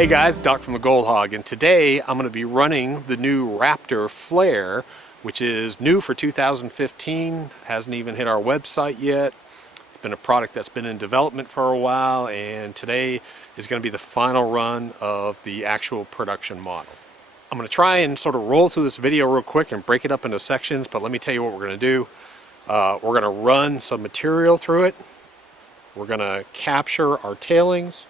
Hey guys, Doc from the GoldHog, and today I'm going to be running the new Raptor Flare, which is new for 2015, hasn't even hit our website yet. It's been a product that's been in development for a while, and today is going to be the final run of the actual production model. I'm going to try and sort of roll through this video real quick and break it up into sections, but let me tell you what we're going to do. We're going to run some material through it. We're going to capture our tailings.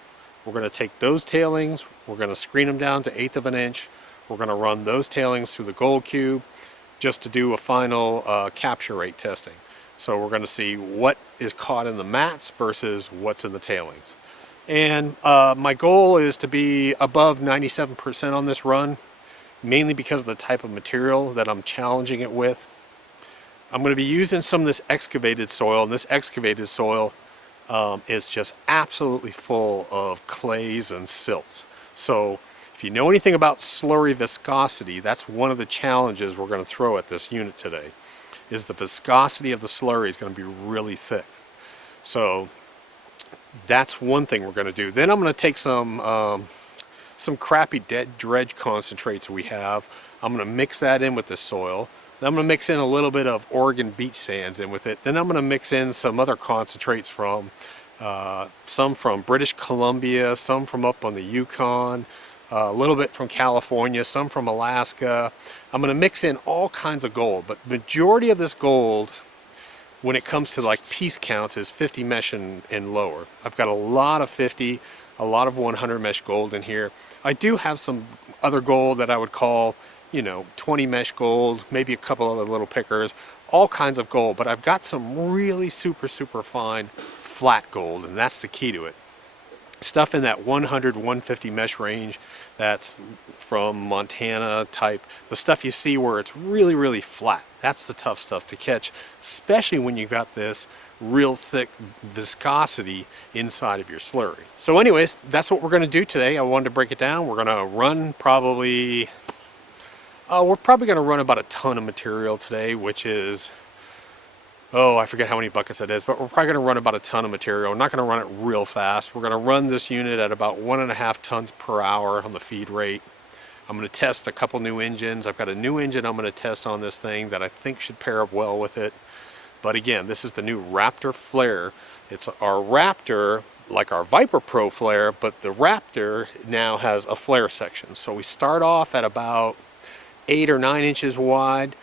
We're going to take those tailings, we're going to screen them down to 1/8 of an inch. We're going to run those tailings through the gold cube just to do a final capture rate testing. So we're going to see what is caught in the mats versus what's in the tailings. And my goal is to be above 97% on this run, mainly because of the type of material that I'm challenging it with. I'm going to be using some of this excavated soil, and this excavated soil is just absolutely full of clays and silts. So if you know anything about slurry viscosity, that's one of the challenges we're going to throw at this unit today, is the viscosity of the slurry is going to be really thick. So that's one thing we're going to do. Then I'm going to take some crappy dead dredge concentrates we have. I'm going to mix that in with the soil. Then I'm going to mix in a little bit of Oregon beach sands in with it. Then I'm going to mix in some other concentrates from, some from British Columbia, some from up on the Yukon, a little bit from California, some from Alaska. I'm going to mix in all kinds of gold, but the majority of this gold, when it comes to like piece counts, is 50 mesh and lower. I've got a lot of 50, a lot of 100 mesh gold in here. I do have some other gold that I would call, you know, 20 mesh gold, maybe a couple other little pickers, all kinds of gold, but I've got some really super fine flat gold, and that's the key to it. Stuff in that 100, 150 mesh range, that's from Montana type, the stuff you see where it's really flat. That's the tough stuff to catch, especially when you've got this real thick viscosity inside of your slurry. So anyways, that's what we're going to do today. I wanted to break it down. We're going to run probably we're probably going to run about a ton of material today, which is, oh, I forget how many buckets that is, but we're probably going to run about a ton of material. We're not going to run it real fast. We're going to run this unit at about 1.5 tons per hour on the feed rate. I'm going to test a couple new engines. I've got a new engine I'm going to test on this thing that I think should pair up well with it. But again, this is the new Raptor Flare. It's our Raptor, like our Viper Pro Flare, but the Raptor now has a flare section. So we start off at about 8 or 9 inches wide.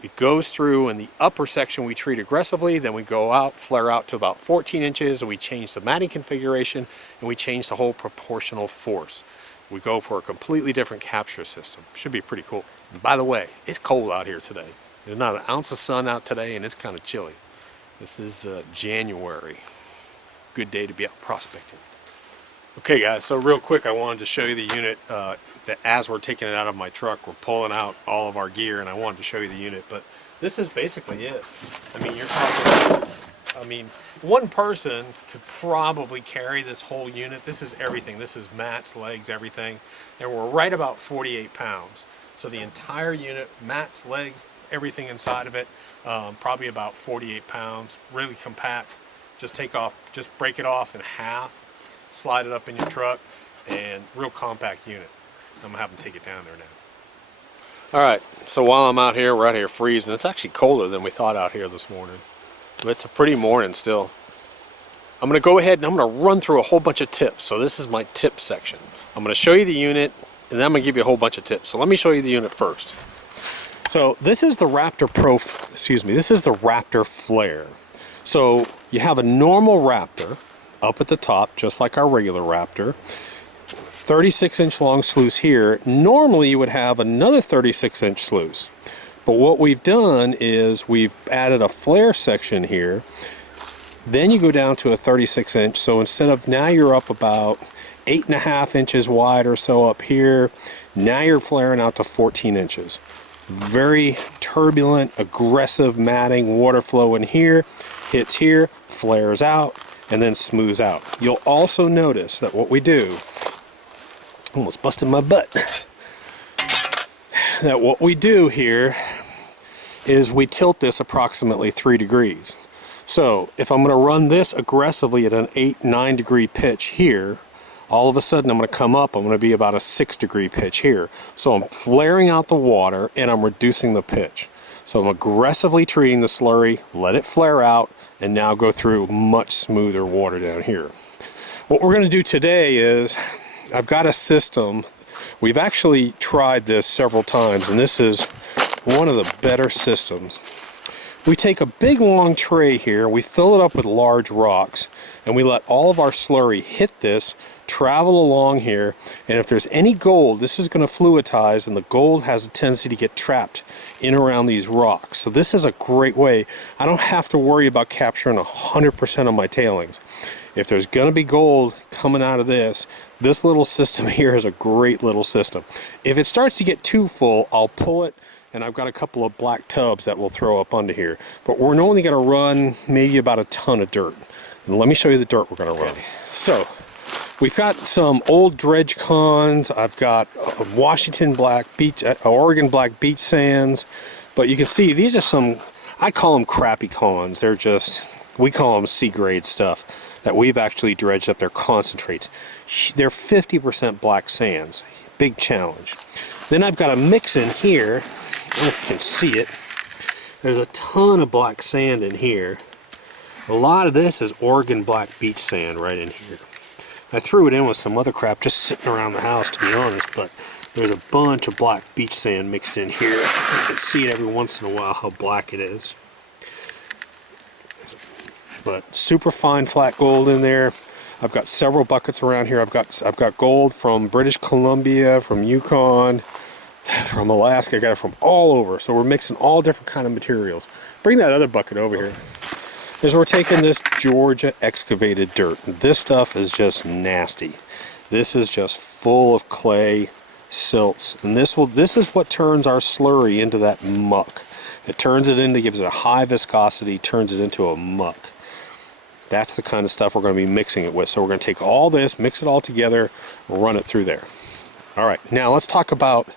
It goes through, in the upper section we treat aggressively, then we go out, flare out to about 14 inches, and we change the matting configuration, and we change the whole proportional force. We go for a completely different capture system. Should be pretty cool. And by the way, it's cold out here today. There's not an ounce of sun out today, and it's kind of chilly. This is January. Good day to be out prospecting. Okay guys, so real quick I wanted to show you the unit that as we're taking it out of my truck, we're pulling out all of our gear, and I wanted to show you the unit, but this is basically it. I mean, you're talking, one person could probably carry this whole unit. This is everything. This is mats, legs, everything, and we're right about 48 pounds. So the entire unit, mats, legs, everything inside of it, probably about 48 pounds, really compact. Just break it off in half, slide it up in your truck, and real compact unit. I'm gonna have them take it down there now. All right, so while I'm out here, we're out here freezing. It's actually colder than we thought out here this morning, but it's a pretty morning still. I'm gonna go ahead and I'm gonna run through a whole bunch of tips. So this is my tip section. I'm gonna show you the unit, and then I'm gonna give you a whole bunch of tips. So let me show you the unit first. So this is the Raptor this is the Raptor Flare. So you have a normal Raptor up at the top, just like our regular Raptor. 36-inch long sluice here. Normally you would have another 36-inch sluice, but what we've done is we've added a flare section here. Then you go down to a 36-inch, so instead of, now you're up about 8.5 inches wide or so up here, now you're flaring out to 14 inches. Very turbulent, aggressive matting, water flow in here, hits here, flares out, and then smooths out. You'll also notice that what we do, almost busted my butt, that what we do here is we tilt this approximately 3 degrees. So if I'm going to run this aggressively at an 8-9 degree pitch here, all of a sudden I'm going to come up, I'm going to be about a 6-degree pitch here. So I'm flaring out the water and I'm reducing the pitch. So I'm aggressively treating the slurry, let it flare out, and now go through much smoother water down here. What we're going to do today is, I've got a system. We've actually tried this several times, and this is one of the better systems. We take a big long tray here, we fill it up with large rocks, and we let all of our slurry hit this, travel along here, and if there's any gold, this is going to fluidize, and the gold has a tendency to get trapped in around these rocks. So this is a great way. I don't have to worry about capturing 100% of my tailings. If there's going to be gold coming out of this little system here is a great little system. If it starts to get too full, I'll pull it, and I've got a couple of black tubs that we'll throw up under here. But we're only going to run maybe about a ton of dirt. And let me show you the dirt we're going to run. So we've got some old dredge cons. I've got Washington black beach, Oregon black beach sands. But you can see these are some, I call them crappy cons. They're just, we call them C-grade stuff that we've actually dredged up. They're concentrates. They're 50% black sands. Big challenge. Then I've got a mix in here. I don't know if you can see it. There's a ton of black sand in here. A lot of this is Oregon black beach sand right in here. I threw it in with some other crap just sitting around the house, to be honest, but there's a bunch of black beach sand mixed in here. You can see it every once in a while how black it is. But super fine flat gold in there. I've got several buckets around here. I've got gold from British Columbia, from Yukon, from Alaska. I got it from all over. So we're mixing all different kind of materials. Bring that other bucket over here. Is we're taking this Georgia excavated dirt. This stuff is just nasty. This is just full of clay, silts, and this is what turns our slurry into that muck. It turns it into, gives it a high viscosity, turns it into a muck. That's the kind of stuff we're going to be mixing it with. So we're going to take all this, mix it all together, run it through there. All right, now let's talk about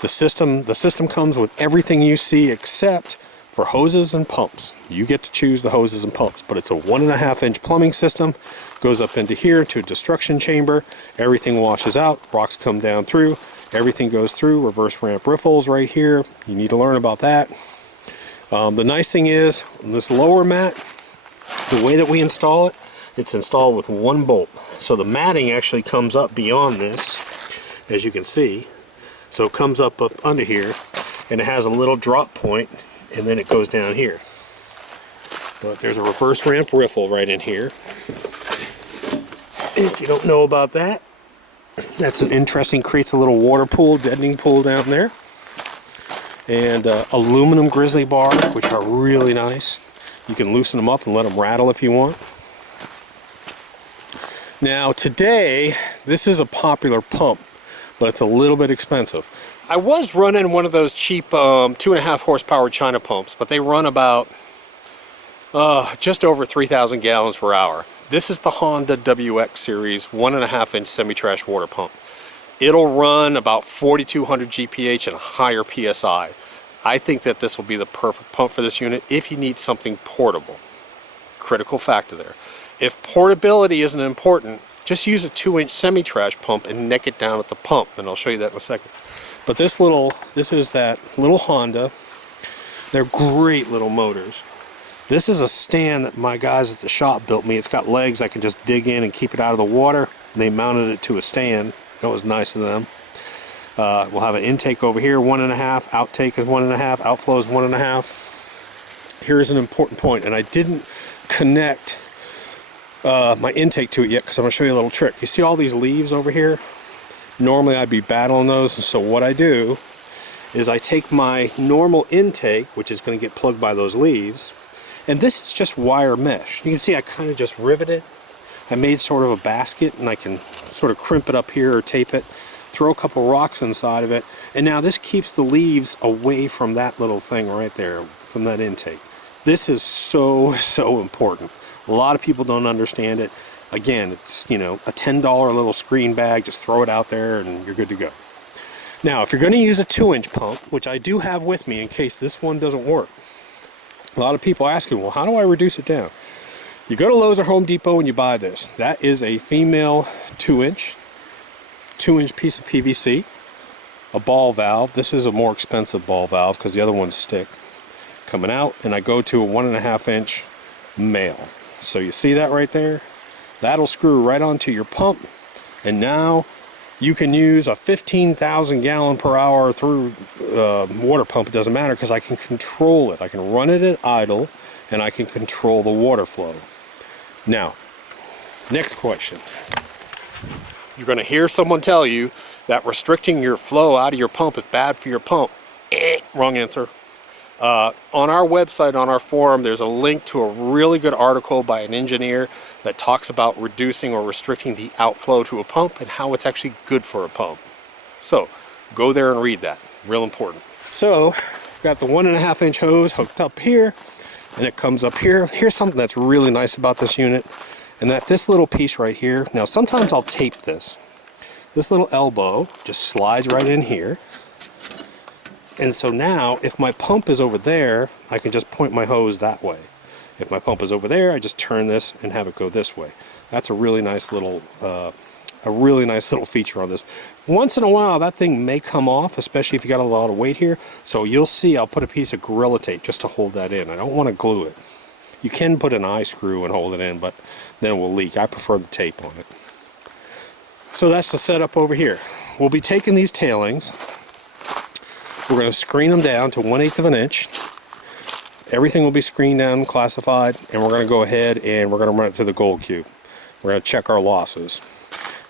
the system. The system comes with everything you see except for hoses and pumps. You get to choose the hoses and pumps, but it's a 1.5-inch plumbing system. Goes up into here to a destruction chamber. Everything washes out, rocks come down through, everything goes through, reverse ramp riffles right here. You need to learn about that. The nice thing is, this lower mat, the way that we install it, it's installed with one bolt. So the matting actually comes up beyond this, as you can see. So it comes up under here, and it has a little drop point, and then it goes down here. But there's a reverse ramp riffle right in here. If you don't know about that, that's an interesting, creates a little water pool, deadening pool down there. And aluminum grizzly bars, which are really nice. You can loosen them up and let them rattle if you want. Now today, this is a popular pump, but it's a little bit expensive. I was running one of those cheap 2.5 horsepower China pumps, but they run about just over 3,000 gallons per hour. This is the Honda WX series 1.5-inch semi-trash water pump. It'll run about 4,200 GPH and a higher PSI. I think that this will be the perfect pump for this unit if you need something portable. Critical factor there. If portability isn't important, just use a 2-inch semi-trash pump and neck it down at the pump, and I'll show you that in a second. But this is that little Honda. They're great little motors. This is a stand that my guys at the shop built me. It's got legs I can just dig in and keep it out of the water. And they mounted it to a stand. That was nice of them. We'll have an intake over here, 1.5. Outtake is 1.5. Outflow is 1.5. Here's an important point, and I didn't connect my intake to it yet because I'm going to show you a little trick. You see all these leaves over here? Normally I'd be battling those, and so what I do is I take my normal intake, which is going to get plugged by those leaves, and this is just wire mesh. You can see I kind of just riveted. I made sort of a basket, and I can sort of crimp it up here or tape it, throw a couple rocks inside of it, and now this keeps the leaves away from that little thing right there, from that intake. This is so important. A lot of people don't understand it. Again, it's, you know, a $10 little screen bag, just throw it out there and you're good to go. Now, if you're going to use a 2-inch pump, which I do have with me in case this one doesn't work, a lot of people asking, well, how do I reduce it down? You go to Lowe's or Home Depot and you buy this. That is a female 2-inch piece of PVC, a ball valve. This is a more expensive ball valve because the other ones stick coming out, and I go to a 1.5-inch male. So you see that right there? That'll screw right onto your pump, and now you can use a 15,000 gallon per hour through water pump. It doesn't matter because I can control it. I can run it at idle, and I can control the water flow. Now, next question. You're going to hear someone tell you that restricting your flow out of your pump is bad for your pump. Wrong answer. On our website, on our forum, there's a link to a really good article by an engineer that talks about reducing or restricting the outflow to a pump and how it's actually good for a pump. So go there and read that. Real important. So I've got the 1.5-inch hose hooked up here, and it comes up here. Here's something that's really nice about this unit, and that this little piece right here, now sometimes I'll tape this. This little elbow just slides right in here. And so now, if my pump is over there, I can just point my hose that way. If my pump is over there, I just turn this and have it go this way. That's a really nice little feature on this. Once in a while, that thing may come off, especially if you got a lot of weight here. So you'll see, I'll put a piece of Gorilla Tape just to hold that in. I don't want to glue it. You can put an eye screw and hold it in, but then it will leak. I prefer the tape on it. So that's the setup over here. We'll be taking these tailings. We're going to screen them down to 1/8 of an inch. Everything will be screened down and classified, and we're going to go ahead and we're going to run it to the Gold Cube. We're going to check our losses.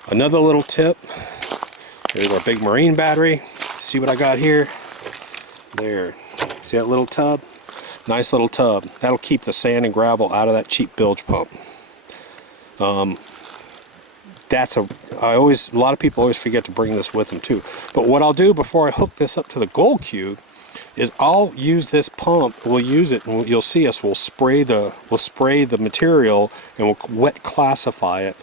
Another little tip, here's our big marine battery. See what I got here? There. See that little tub? Nice little tub. That'll keep the sand and gravel out of that cheap bilge pump. A lot of people always forget to bring this with them too. But what I'll do before I hook this up to the Gold Cube is I'll use this pump. We'll use it, and you'll see us. We'll spray the material, and we'll wet classify it.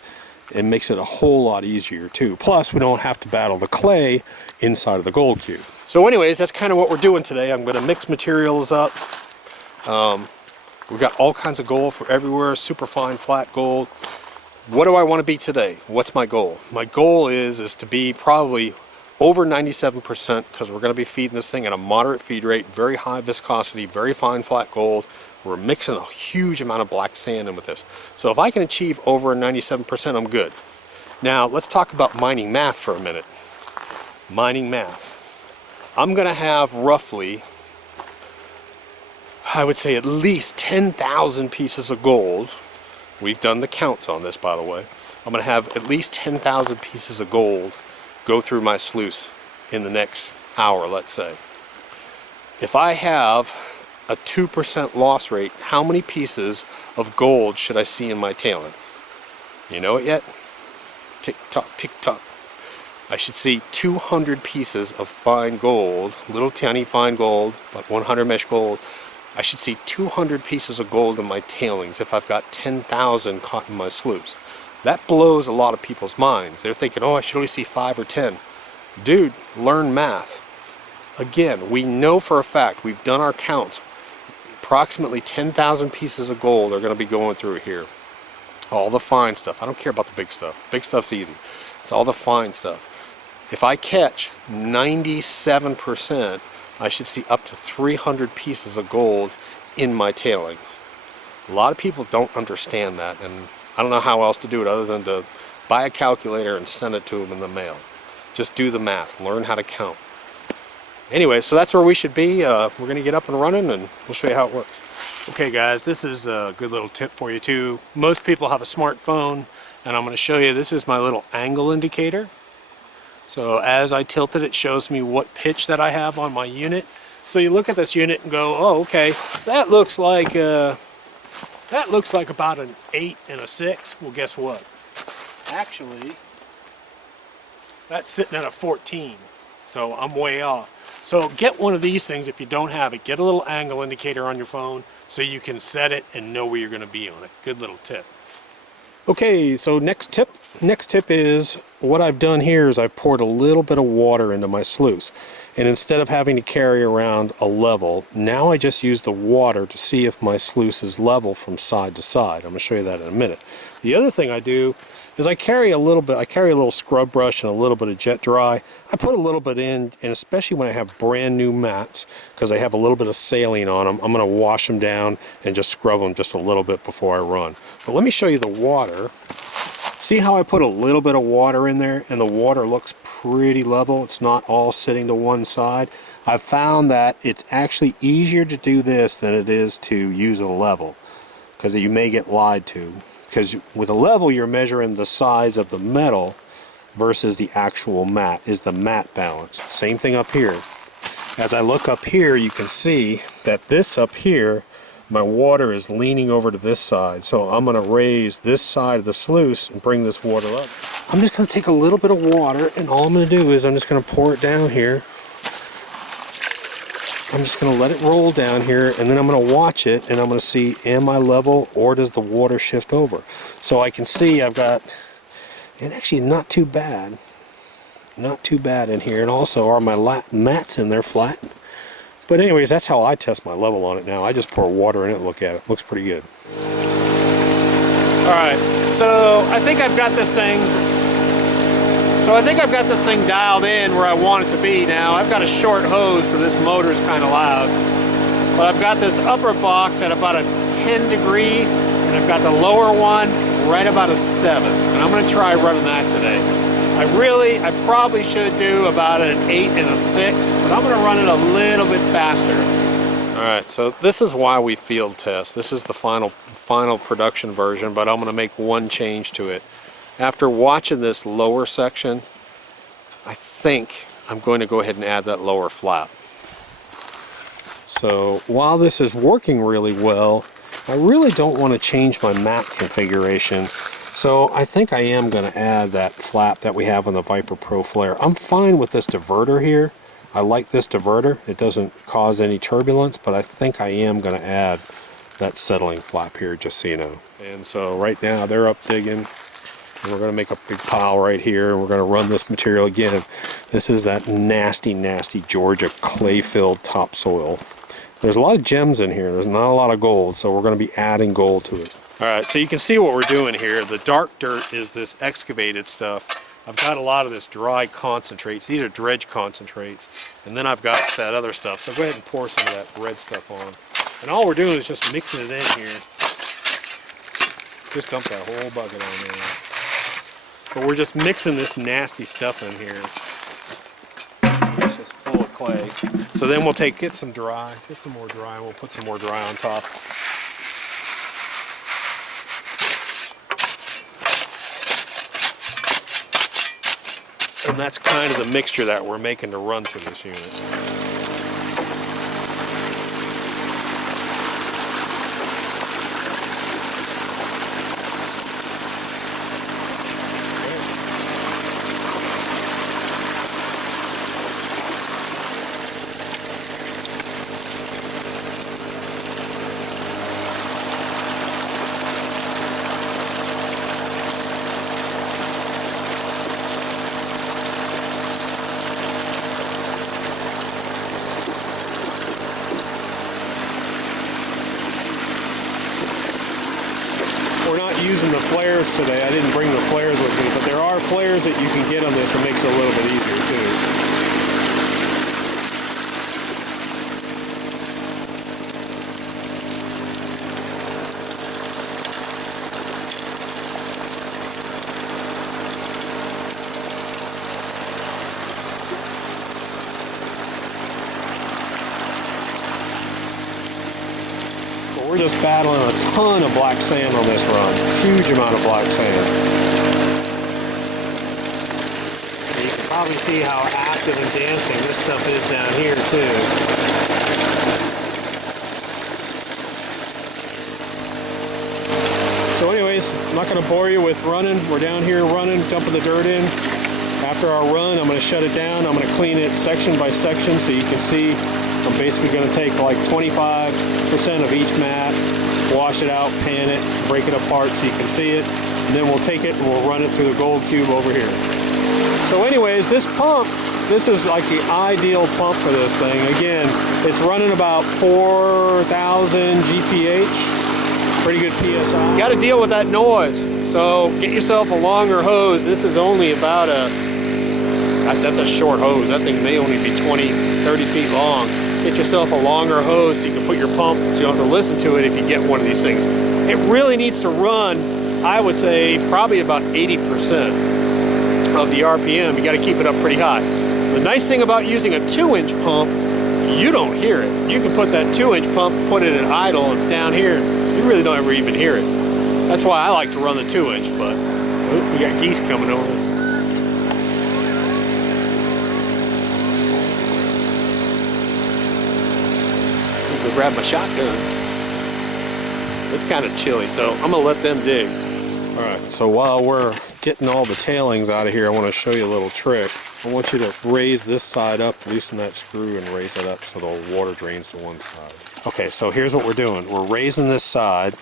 It makes it a whole lot easier too. Plus, we don't have to battle the clay inside of the Gold Cube. So, anyways, that's kind of what we're doing today. I'm going to mix materials up. We've got all kinds of gold for everywhere. Super fine, flat gold. What do I want to be today? What's my goal? My goal is to be probably over 97% because we're going to be feeding this thing at a moderate feed rate, very high viscosity, very fine flat gold. We're mixing a huge amount of black sand in with this. So if I can achieve over 97%, I'm good. Now let's talk about mining math for a minute. Mining math. I'm going to have roughly, I would say at least 10,000 pieces of gold. We've done the counts on this, by the way. I'm going to have at least 10,000 pieces of gold go through my sluice in the next hour, let's say. If I have a 2% loss rate, how many pieces of gold should I see in my tailings? You know it yet? Tick tock, tick tock. I should see 200 pieces of fine gold, little tiny fine gold, about 100 mesh gold. I should see 200 pieces of gold in my tailings if I've got 10,000 caught in my sluice. That blows a lot of people's minds. They're thinking, oh, I should only see 5 or 10. Dude, learn math. Again, we know for a fact, we've done our counts. Approximately 10,000 pieces of gold are going to be going through here. All the fine stuff. I don't care about the big stuff. Big stuff's easy. It's all the fine stuff. If I catch 97%, I should see up to 300 pieces of gold in my tailings. A lot of people don't understand that, and I don't know how else to do it other than to buy a calculator and send it to them in the mail. Just do the math. Learn how to count. Anyway, so that's where we should be. We're going to get up and running, and we'll show you how it works. Okay, guys, this is a good little tip for you, too. Most people have a smartphone, and I'm going to show you. This is my little angle indicator. So as I tilt it, it shows me what pitch that I have on my unit. So you look at this unit and go, oh, okay, that looks like about an 8 and a 6. Well, guess what? Actually, that's sitting at a 14. So I'm way off. So get one of these things if you don't have it. Get a little angle indicator on your phone so you can set it and know where you're going to be on it. Good little tip. Okay, so next tip is what I've done here is I've poured a little bit of water into my sluice. And instead of having to carry around a level, now I just use the water to see if my sluice is level from side to side. I'm going to show you that in a minute. The other thing I do is I carry a little scrub brush and a little bit of jet dry. I put a little bit in, and especially when I have brand new mats, because they have a little bit of saline on them, I'm going to wash them down and just scrub them just a little bit before I run. But let me show you the water. See how I put a little bit of water in there and the water looks pretty level? It's not all sitting to one side. I've found that it's actually easier to do this than it is to use a level, because you may get lied to. Because with a level you're measuring the size of the metal versus the actual mat. Is the mat balanced? Same thing up here. As I look up here, you can see that this up here, my water is leaning over to this side, so I'm going to raise this side of the sluice and bring this water up. I'm just going to take a little bit of water, and all I'm going to do is I'm just going to pour it down here. I'm just going to let it roll down here, and then I'm going to watch it, and I'm going to see, am I level or does the water shift over? So I can see I've got, and actually not too bad in here, and also are my mats in there flat? But anyways, that's how I test my level on it now. I just pour water in it and look at it. Looks pretty good. Alright, so I think I've got this thing dialed in where I want it to be now. I've got a short hose, so this motor is kind of loud. But I've got this upper box at about a 10 degree, and I've got the lower one right about a 7. And I'm going to try running that today. I probably should do about an 8 and a 6, but I'm going to run it a little bit faster. Alright, so this is why we field test. This is the final production version, but I'm going to make one change to it. After watching this lower section, I think I'm going to go ahead and add that lower flap. So while this is working really well, I really don't want to change my mat configuration. So I think I am going to add that flap that we have on the Viper Pro Flare. I'm fine with this diverter here. I like this diverter. It doesn't cause any turbulence, but I think I am going to add that settling flap here, just so you know. And so right now they're up digging, and we're going to make a big pile right here, and we're going to run this material again. This is that nasty, nasty Georgia clay-filled topsoil. There's a lot of gems in here. There's not a lot of gold, so we're going to be adding gold to it. Alright, so you can see what we're doing here. The dark dirt is this excavated stuff. I've got a lot of this dry concentrates. These are dredge concentrates. And then I've got that other stuff. So go ahead and pour some of that red stuff on. And all we're doing is just mixing it in here. Just dump that whole bucket on there. But we're just mixing this nasty stuff in here. It's just full of clay. So then we'll get some more dry, and we'll put some more dry on top. And that's kind of the mixture that we're making to run through this unit. We're not using the flares today. I didn't bring the flares with me, but there are flares that you can get on this that makes it a little bit easier too. We're just battling a ton of black sand on this run. Huge amount of black sand. And you can probably see how active and dancing this stuff is down here too. So anyways, I'm not going to bore you with running. We're down here running, dumping the dirt in. After our run, I'm going to shut it down. I'm going to clean it section by section so you can see. I'm basically going to take like 25% of each mat, wash it out, pan it, break it apart so you can see it, and then we'll take it and we'll run it through the gold cube over here. So anyways, this pump, this is like the ideal pump for this thing. Again, it's running about 4,000 GPH, pretty good PSI. You got to deal with that noise. So get yourself a longer hose. This is only about gosh, that's a short hose. That thing may only be 20, 30 feet long. Get yourself a longer hose so you can put your pump so you don't have to listen to it if you get one of these things. It really needs to run, I would say, probably about 80% of the RPM. You got to keep it up pretty high. The nice thing about using a 2-inch pump, you don't hear it. You can put that 2-inch pump, put it in idle, it's down here. You really don't ever even hear it. That's why I like to run the 2-inch, but we got geese coming over. I'm gonna grab my shotgun. It's kind of chilly, so I'm gonna let them dig. All right, so while we're getting all the tailings out of here, I want to show you a little trick. I want you to raise this side up, loosen that screw and raise it up so the water drains to one side. Okay, so here's what we're doing. We're raising this side.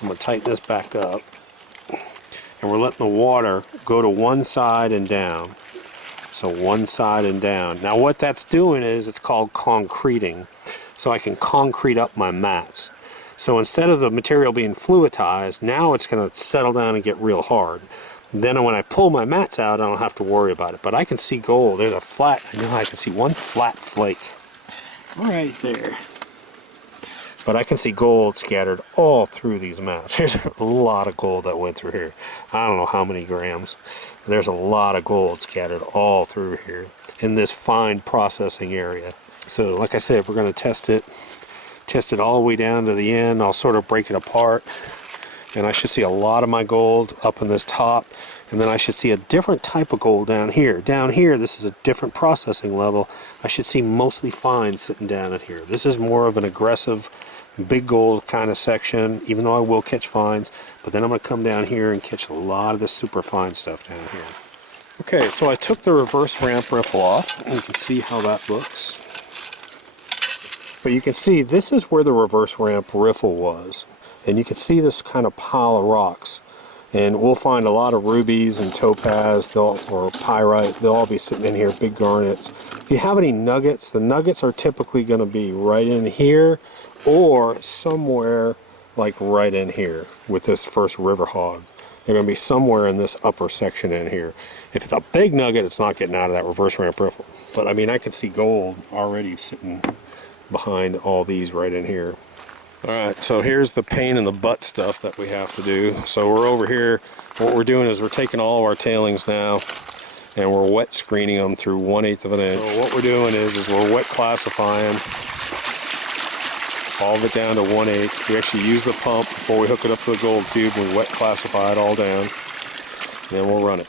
I'm going to tighten this back up. And we're letting the water go to one side and down. So one side and down. Now what that's doing is it's called concreting. So I can concrete up my mats. So instead of the material being fluidized, now it's going to settle down and get real hard. Then when I pull my mats out, I don't have to worry about it. But I can see gold. There's a flat, I know I can see one flat flake right there. But I can see gold scattered all through these mats. There's a lot of gold that went through here. I don't know how many grams. There's a lot of gold scattered all through here in this fine processing area. So like I said, we're going to test it all the way down to the end. I'll sort of break it apart. And I should see a lot of my gold up in this top, and then I should see a different type of gold down here. Down here, this is a different processing level. I should see mostly fines sitting down in here. This is more of an aggressive, big gold kind of section, even though I will catch fines. But then I'm going to come down here and catch a lot of this super fine stuff down here. Okay, so I took the reverse ramp riffle off, and you can see how that looks. But you can see this is where the reverse ramp riffle was. And you can see this kind of pile of rocks. And we'll find a lot of rubies and topaz or pyrite. They'll all be sitting in here, big garnets. If you have any nuggets, the nuggets are typically going to be right in here or somewhere like right in here with this first river hog. They're going to be somewhere in this upper section in here. If it's a big nugget, it's not getting out of that reverse ramp riffle. But I mean, I can see gold already sitting behind all these right in here. Alright, so here's the pain in the butt stuff that we have to do. So we're over here, what we're doing is we're taking all of our tailings now and we're wet screening them through 1/8 of an inch. So what we're doing is we're wet classifying all of it down to 1/8. We actually use the pump before we hook it up to the gold cube. We wet classify it all down, and then we'll run it.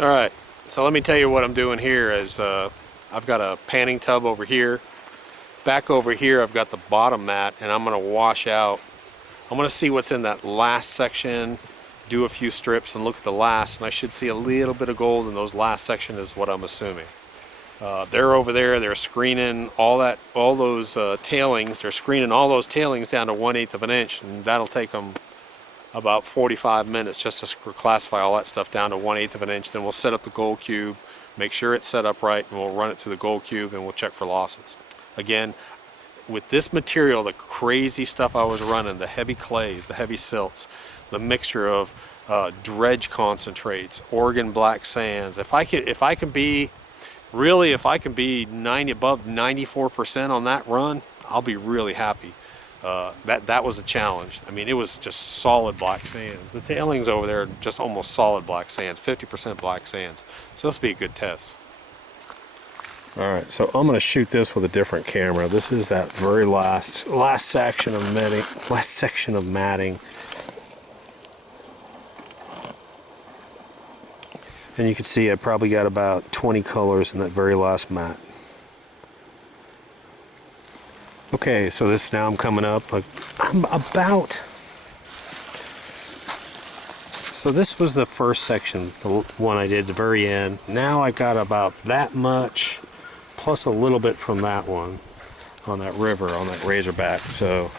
Alright, so let me tell you what I'm doing here is I've got a panning tub over here. Back over here I've got the bottom mat, and I'm going to wash out. I'm going to see what's in that last section, do a few strips and look at the last, and I should see a little bit of gold in those last section is what I'm assuming. They're over there, they're screening all those tailings, they're screening all those tailings down to 1/8 of an inch, and that'll take them about 45 minutes just to classify all that stuff down to 1/8 of an inch. Then we'll set up the gold cube, make sure it's set up right, and we'll run it to the gold cube and we'll check for losses. Again, with this material, the crazy stuff I was running, the heavy clays, the heavy silts, the mixture of dredge concentrates, Oregon black sands. If I can be above 94% on that run, I'll be really happy. That was a challenge. I mean, it was just solid black sands. The tailings over there are just almost solid black sands, 50% black sands. So this will be a good test. Alright, so I'm going to shoot this with a different camera. This is that very last section of matting. And you can see I probably got about 20 colors in that very last mat. Okay, so now I'm coming up. So this was the first section, the one I did at the very end. Now I got about that much, plus a little bit from that one, on that river, on that razorback. So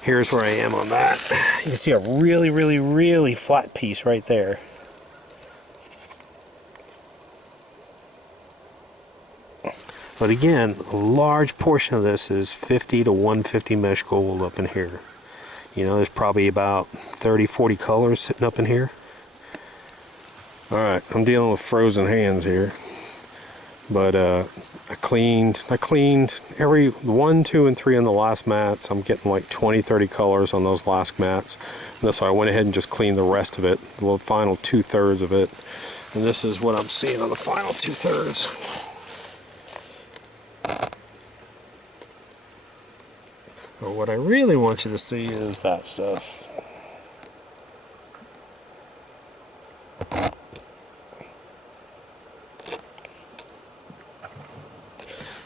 here's where I am on that. You can see a really, really, really flat piece right there. But again, a large portion of this is 50 to 150 mesh gold up in here. You know, there's probably about 30, 40 colors sitting up in here. Alright, I'm dealing with frozen hands here. But I cleaned every 1, 2, and 3 on the last mats. I'm getting like 20, 30 colors on those last mats. And so I went ahead and just cleaned the rest of it, the final 2/3 of it. And this is what I'm seeing on the final 2/3. But what I really want you to see is that stuff.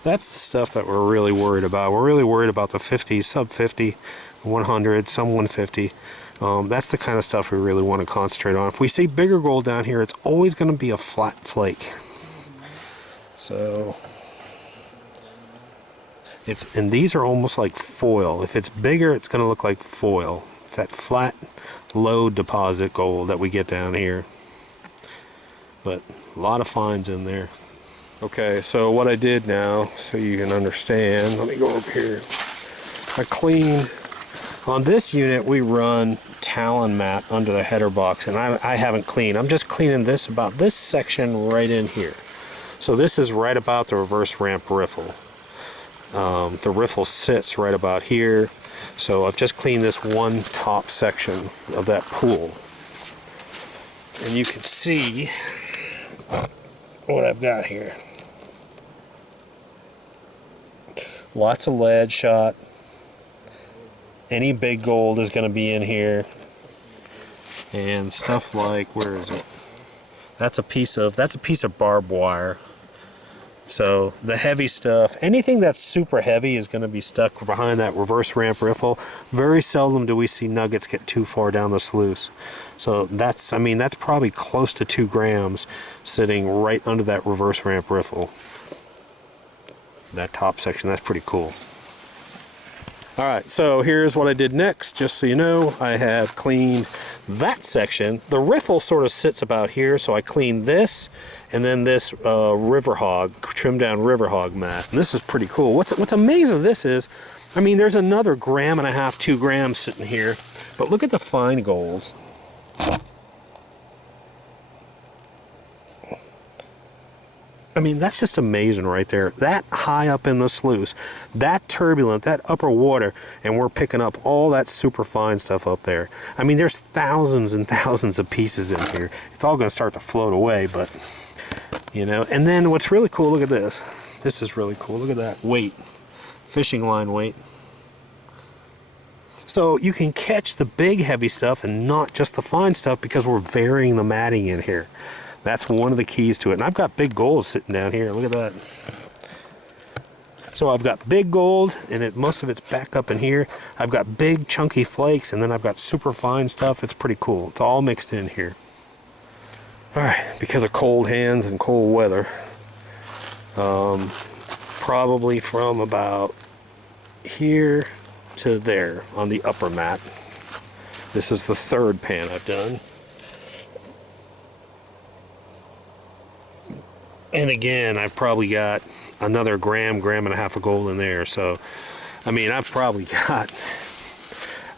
That's the stuff that we're really worried about. We're really worried about the 50, sub 50, 100, some 150. That's the kind of stuff we really want to concentrate on. If we see bigger gold down here, it's always going to be a flat flake. So, and these are almost like foil. If it's bigger, it's going to look like foil. It's that flat, low deposit gold that we get down here. But a lot of fines in there. Okay, so what I did now, so you can understand, let me go over here. I cleaned, on this unit we run Talon mat under the header box, and I haven't cleaned. I'm just cleaning this, about this section right in here. So this is right about the reverse ramp riffle. The riffle sits right about here. So I've just cleaned this one top section of that pool. And you can see what I've got here. Lots of lead shot. Any big gold is going to be in here. And stuff like, where is it? That's a piece of barbed wire. So the heavy stuff, anything that's super heavy is going to be stuck behind that reverse ramp riffle. Very seldom do we see nuggets get too far down the sluice. So that's, I mean, that's probably close to 2 grams sitting right under that reverse ramp riffle. That top section, that's pretty cool. Alright, so here's what I did next. Just so you know, I have cleaned that section. The riffle sort of sits about here, so I cleaned this, and then this river hog, trimmed down river hog mat. And this is pretty cool. What's amazing of this is, I mean, there's another 1.5 grams, 2 grams sitting here, but look at the fine gold. I mean, that's just amazing right there. That high up in the sluice, that turbulent, that upper water, and we're picking up all that super fine stuff up there. I mean, there's thousands and thousands of pieces in here. It's all going to start to float away, but, you know. And then what's really cool, look at this. This is really cool. Look at that weight, fishing line weight. So you can catch the big heavy stuff and not just the fine stuff because we're varying the matting in here. That's one of the keys to it. And I've got big gold sitting down here. Look at that. So I've got big gold, and most of it's back up in here. I've got big chunky flakes, and then I've got super fine stuff. It's pretty cool. It's all mixed in here. Alright, because of cold hands and cold weather, probably from about here to there on the upper mat. This is the 3rd pan I've done. And again, I've probably got another 1.5 grams of gold in there. So, I mean, I've probably got,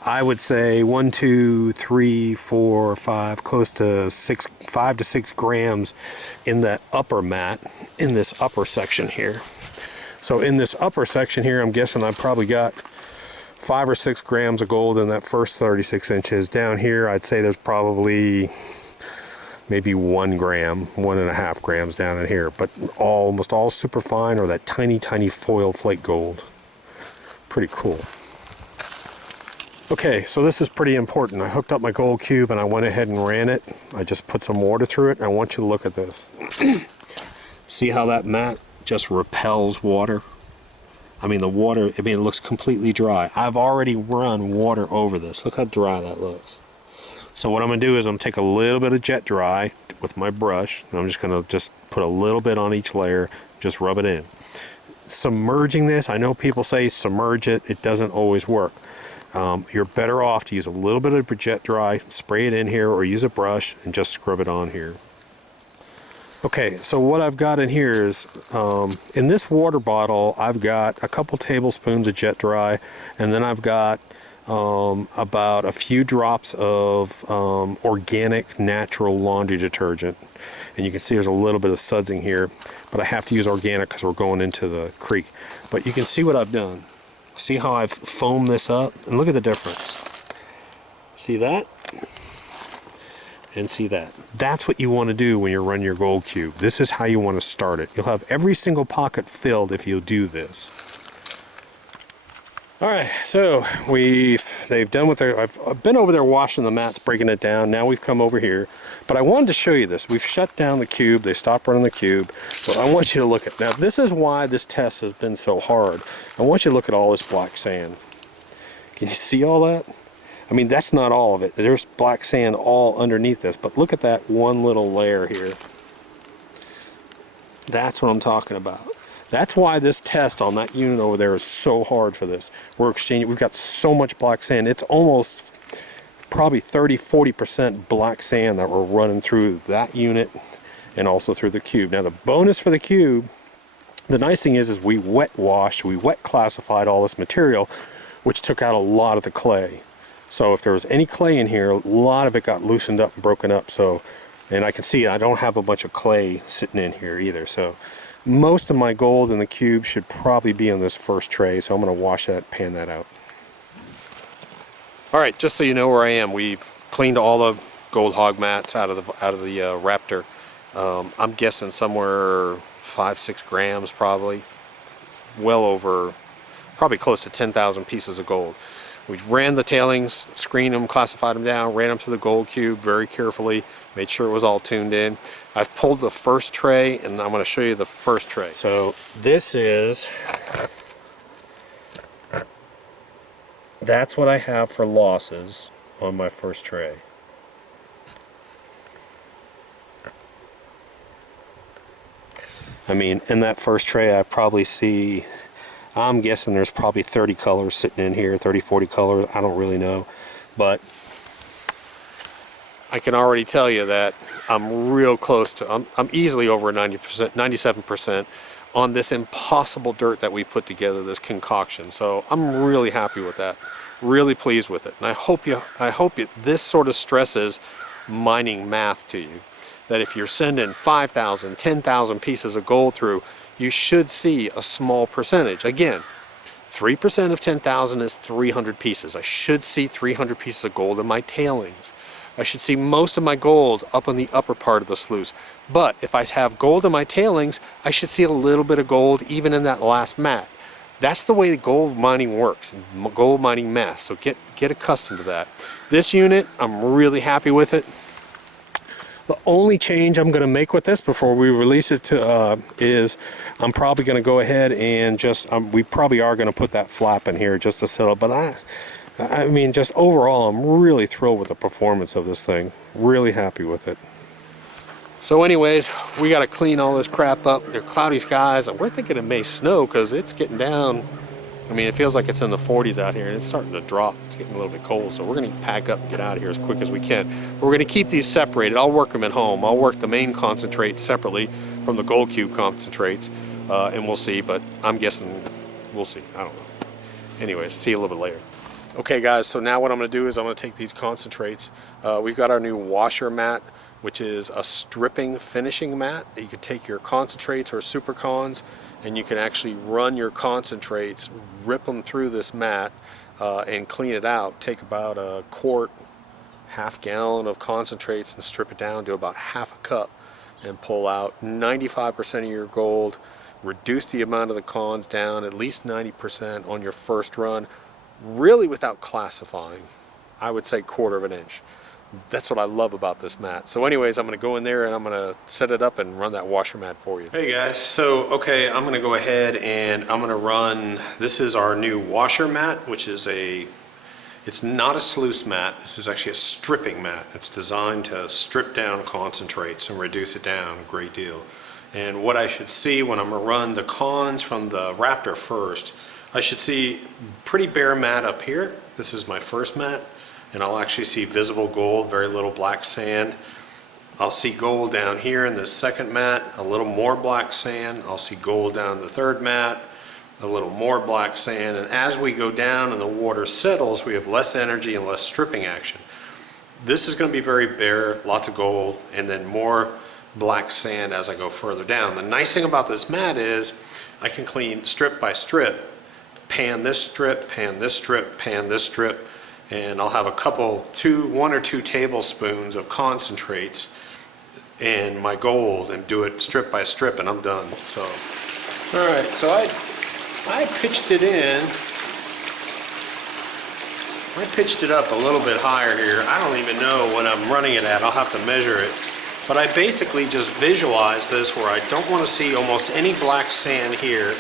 I would say 1, 2, 3, 4, 5, close to 5 to 6 grams in that upper mat, in this upper section here. So in this upper section here, I'm guessing I've probably got 5 or 6 grams of gold in that first 36 inches. Down here, I'd say there's probably maybe 1 gram, 1.5 grams down in here, but almost all super fine or that tiny, tiny foil flake gold. Pretty cool. Okay, so this is pretty important. I hooked up my gold cube and I went ahead and ran it. I just put some water through it, and I want you to look at this. See how that mat just repels water? I mean, the water, I mean, it looks completely dry. I've already run water over this. Look how dry that looks. So what I'm going to do is I'm going to take a little bit of jet dry with my brush, and I'm just going to put a little bit on each layer, just rub it in. Submerging this, I know people say submerge it. It doesn't always work. You're better off to use a little bit of jet dry, spray it in here, or use a brush and just scrub it on here. Okay, so what I've got in here is, in this water bottle, I've got a couple tablespoons of Jet Dry, and then I've got about a few drops of organic natural laundry detergent. And you can see there's a little bit of sudsing here, but I have to use organic because we're going into the creek. But you can see what I've done. See how I've foamed this up? And look at the difference. See that? And see that. That's what you want to do when you're running your gold cube. This is how you want to start it. You'll have every single pocket filled if you do this. All right, so they've done what I've been over there washing the mats, breaking it down. Now we've come over here, but I wanted to show you this. We've shut down the cube. They stopped running the cube. But I want you to look at, now this is why this test has been so hard. I want you to look at all this black sand. Can you see all that? I mean, that's not all of it. There's black sand all underneath this, but look at that one little layer here. That's what I'm talking about. That's why this test on that unit over there is so hard for this. We've got so much black sand. It's almost probably 30–40% black sand that we're running through that unit and also through the cube. Now the bonus for the cube, the nice thing is we wet washed, we wet classified all this material, which took out a lot of the clay. So if there was any clay in here, a lot of it got loosened up and broken up. So, and I can see I don't have a bunch of clay sitting in here either. So most of my gold in the cube should probably be in this first tray. So I'm going to wash that, pan that out. All right, just so you know where I am, we've cleaned all the GoldHog mats out of the Raptor. I'm guessing somewhere 5–6 grams probably. Well over, probably close to 10,000 pieces of gold. We ran the tailings, screened them, classified them down, ran them through the gold cube very carefully, made sure it was all tuned in. I've pulled the first tray, and I'm going to show you the first tray. So this is, that's what I have for losses on my first tray. I mean, in that first tray I probably see, I'm guessing there's probably 30 colors sitting in here, 30–40 colors, I don't really know. But I can already tell you that I'm real close to, I'm easily over 90%, 97% on this impossible dirt that we put together, this concoction. So I'm really happy with that, really pleased with it. And I hope this sort of stresses mining math to you. That if you're sending 5,000, 10,000 pieces of gold through, you should see a small percentage. Again, 3% of 10,000 is 300 pieces. I should see 300 pieces of gold in my tailings. I should see most of my gold up on the upper part of the sluice. But if I have gold in my tailings, I should see a little bit of gold even in that last mat. That's the way gold mining works, gold mining math. So get accustomed to that. This unit, I'm really happy with it. The only change I'm going to make with this before we release it to is I'm probably going to go ahead and just we probably are going to put that flap in here just to settle. But I mean, just overall, I'm really thrilled with the performance of this thing. Really happy with it. So anyways, we got to clean all this crap up. They're cloudy skies, and we're thinking it may snow because it's getting down. I mean, it feels like it's in the 40s out here, and it's starting to drop. It's getting a little bit cold, so we're going to pack up and get out of here as quick as we can. We're going to keep these separated. I'll work them at home. I'll work the main concentrate separately from the gold cube concentrates, and we'll see, but I'm guessing we'll see. I don't know. Anyways, see you a little bit later. Okay, guys, so now what I'm going to do is I'm going to take these concentrates. We've got our new washer mat, which is a stripping finishing mat. You could take your concentrates or super cons, and you can actually run your concentrates, rip them through this mat, and clean it out. Take about a quart, half gallon of concentrates and strip it down to about half a cup and pull out 95% of your gold. Reduce the amount of the cons down at least 90% on your first run, really without classifying. I would say 1/4 of an inch. That's what I love about this mat. So anyways, I'm going to go in there and I'm going to set it up and run that washer mat for you. Hey guys, so okay, I'm going to go ahead and I'm going to run, this is our new washer mat, which is it's not a sluice mat. This is actually a stripping mat. It's designed to strip down concentrates and reduce it down a great deal. And what I should see when I'm going to run the cons from the Raptor first, I should see pretty bare mat up here. This is my first mat. And I'll actually see visible gold, very little black sand. I'll see gold down here in the second mat, a little more black sand. I'll see gold down the third mat, a little more black sand. And as we go down and the water settles, we have less energy and less stripping action. This is going to be very bare, lots of gold, and then more black sand as I go further down. The nice thing about this mat is I can clean strip by strip, pan this strip, pan this strip, pan this strip, and I'll have one or two tablespoons of concentrates in my gold and do it strip by strip, and I'm done. So, all right, so I pitched it in. I pitched it up a little bit higher here. I don't even know what I'm running it at. I'll have to measure it. But I basically just visualize this where I don't want to see almost any black sand here,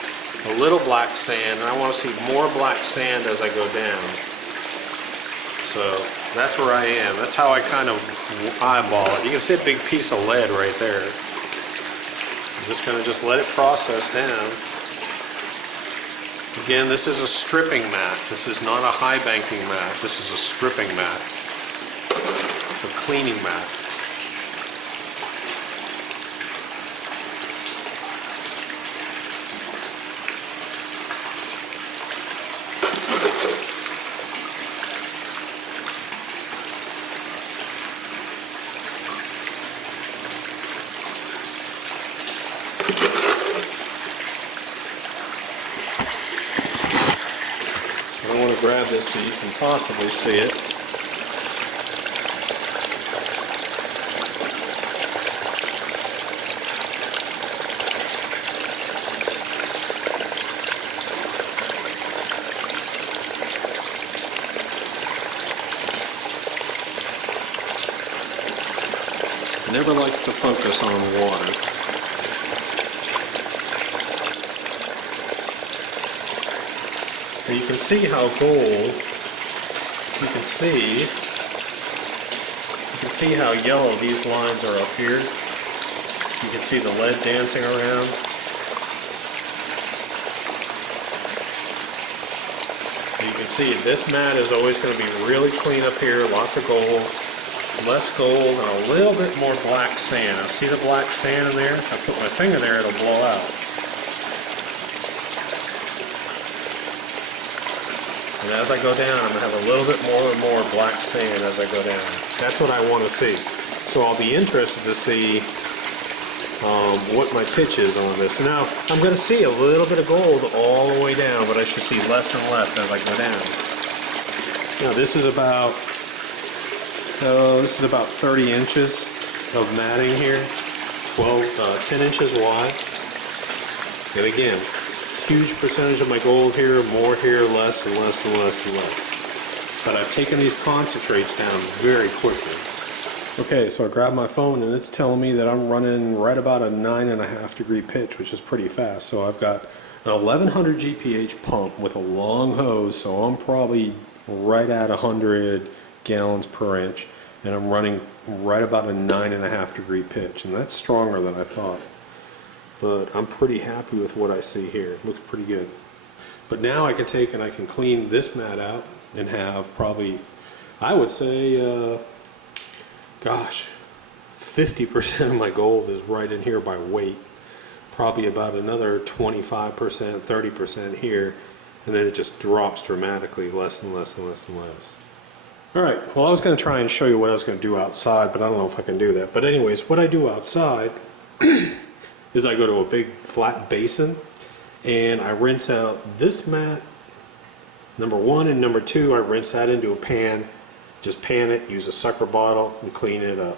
a little black sand, and I want to see more black sand as I go down. So that's where I am. That's how I kind of eyeball it. You can see a big piece of lead right there. I'm just going to just let it process down. Again, this is a stripping mat. This is not a high banking mat. This is a stripping mat. It's a cleaning mat. I want to grab this so you can possibly see it. Never likes to focus on water. And you can see how gold, you can see how yellow these lines are up here. You can see the lead dancing around. You can see this mat is always going to be really clean up here, lots of gold, less gold, and a little bit more black sand. Now see the black sand in there? If I put my finger there, it'll blow out. And as I go down, I'm going to have a little bit more and more black sand as I go down. That's what I want to see. So I'll be interested to see what my pitch is on this. Now, I'm going to see a little bit of gold all the way down, but I should see less and less as I go down. Now, this is about 30 inches of matting here, 10 inches wide. And again, huge percentage of my gold here, more here, less and less and less and less. But I've taken these concentrates down very quickly. Okay, so I grabbed my phone and it's telling me that I'm running right about a 9.5 degree pitch, which is pretty fast. So I've got an 1100 GPH pump with a long hose, so I'm probably right at 100 gallons per inch, and I'm running right about a 9.5 degree pitch, and that's stronger than I thought. But I'm pretty happy with what I see here. It looks pretty good. But now I can take and I can clean this mat out and have probably, I would say, gosh, 50% of my gold is right in here by weight. Probably about another 25%, 30% here, and then it just drops dramatically, less and less and less and less. All right, well, I was going to try and show you what I was going to do outside, but I don't know if I can do that. But anyways, what I do outside is I go to a big flat basin and I rinse out this mat, number one, and number two, I rinse that into a pan, just pan it, use a sucker bottle and clean it up.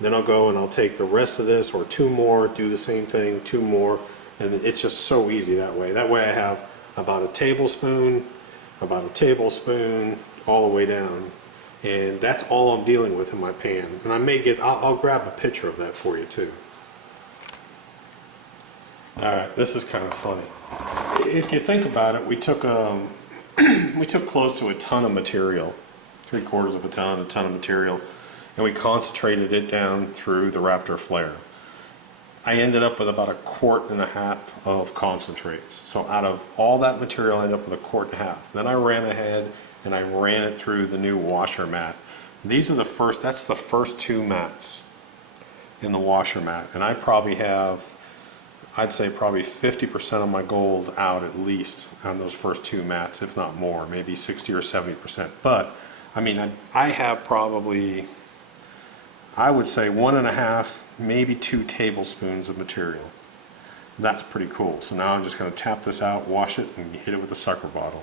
Then I'll go and I'll take the rest of this, or two more, do the same thing, two more, and it's just so easy that way. That way I have about a tablespoon, all the way down. And that's all I'm dealing with in my pan. And I may get, I'll grab a picture of that for you too. Alright, this is kind of funny. If you think about it, we took close to a ton of material, 3/4 of a ton of material, and we concentrated it down through the Raptor Flare. I ended up with about 1.5 quarts of concentrates. So out of all that material, I ended up with 1.5 quarts. Then I ran ahead and I ran it through the new washer mat. These are the first, that's the first two mats. in the washer mat, and I probably have, I'd say probably 50% of my gold out at least on those first two mats, if not more, maybe 60 or 70%. But I mean, I have probably, I would say 1.5, maybe 2 tablespoons of material. That's pretty cool. So now I'm just going to tap this out, wash it, and hit it with a sucker bottle.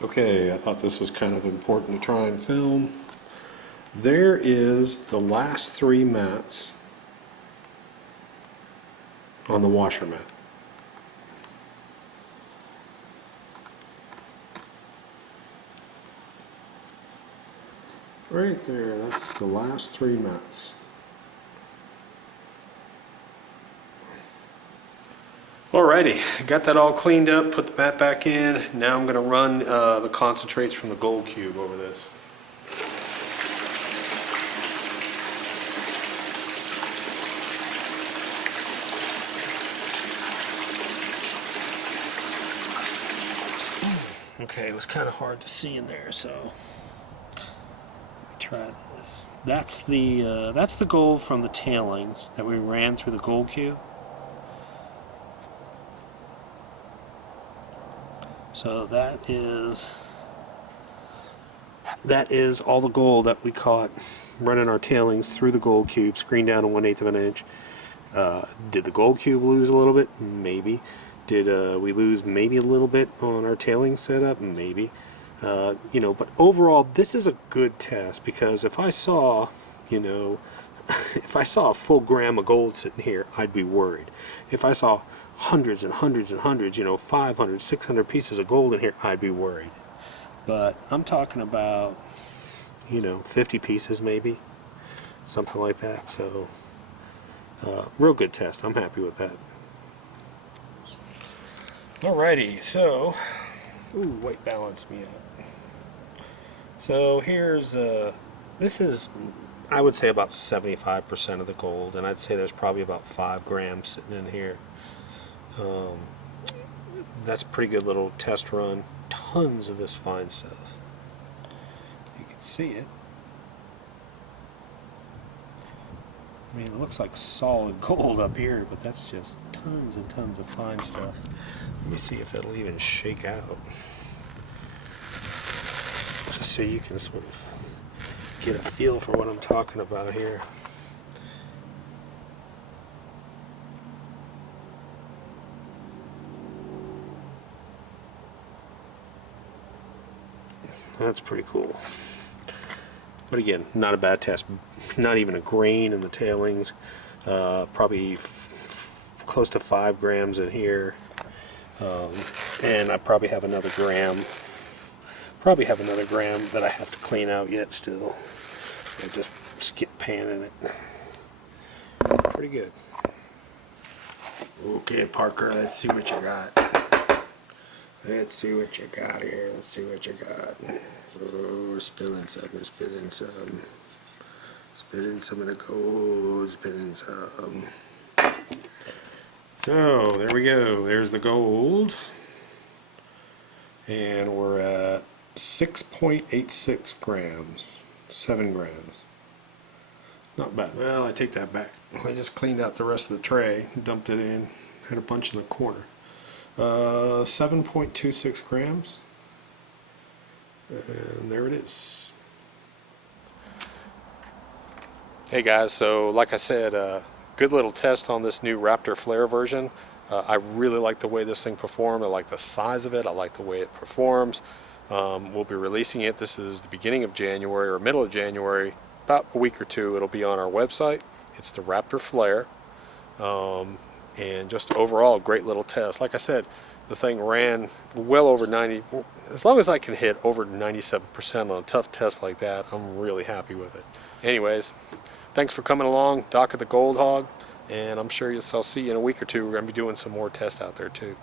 Okay, I thought this was kind of important to try and film. There is the last 3 mats on the washer mat. Right there, that's the last 3 mats. Alrighty, got that all cleaned up, put the mat back in. Now I'm going to run the concentrates from the gold cube over this. Okay, it was kind of hard to see in there, so let me try this. That's the gold from the tailings that we ran through the gold cube. So that is all the gold that we caught running our tailings through the gold cube, screened down to 1/8 of an inch. Did the gold cube lose a little bit? Maybe. Did we lose maybe a little bit on our tailing setup? Maybe. You know, but overall, this is a good test, because if I saw, you know, if I saw a full gram of gold sitting here, I'd be worried. If I saw hundreds and hundreds and hundreds, you know, 500, 600 pieces of gold in here, I'd be worried. But I'm talking about, you know, 50 pieces maybe, something like that. So, real good test. I'm happy with that. Alrighty, so, ooh, weight balance me out. So here's, this is, I would say about 75% of the gold, and I'd say there's probably about 5 grams sitting in here. That's a pretty good little test run. Tons of this fine stuff. You can see it. I mean, it looks like solid gold up here, but that's just tons and tons of fine stuff. Let me see if it'll even shake out. Just so you can sort of get a feel for what I'm talking about here. That's pretty cool. But again, not a bad test. Not even a grain in the tailings. Probably close to 5 grams in here. And I probably have another gram. That I have to clean out yet still. I just skip panning it. Pretty good. Okay, Parker, let's see what you got. Let's see what you got here. Let's see what you got. Oh, we're spilling some. We're spilling some. Spilling some of the gold. Spilling some. So, there we go. There's the gold. And we're at 6.86 grams. 7 grams. Not bad. Well, I take that back. I just cleaned out the rest of the tray. Dumped it in. Had a bunch in the corner. 7.26 grams, and there it is. Hey guys, so like I said, good little test on this new Raptor Flare version. I really like the way this thing performed. I like the size of it. I like the way it performs. We'll be releasing it. This is the beginning of January or middle of January, about a week or two. It'll be on our website. It's the Raptor Flare. And just overall, great little test. Like I said, the thing ran well over 90, as long as I can hit over 97% on a tough test like that, I'm really happy with it. Anyways, thanks for coming along, Doc at the GoldHog, and I'm sure I'll see you in a week or two. We're going to be doing some more tests out there too.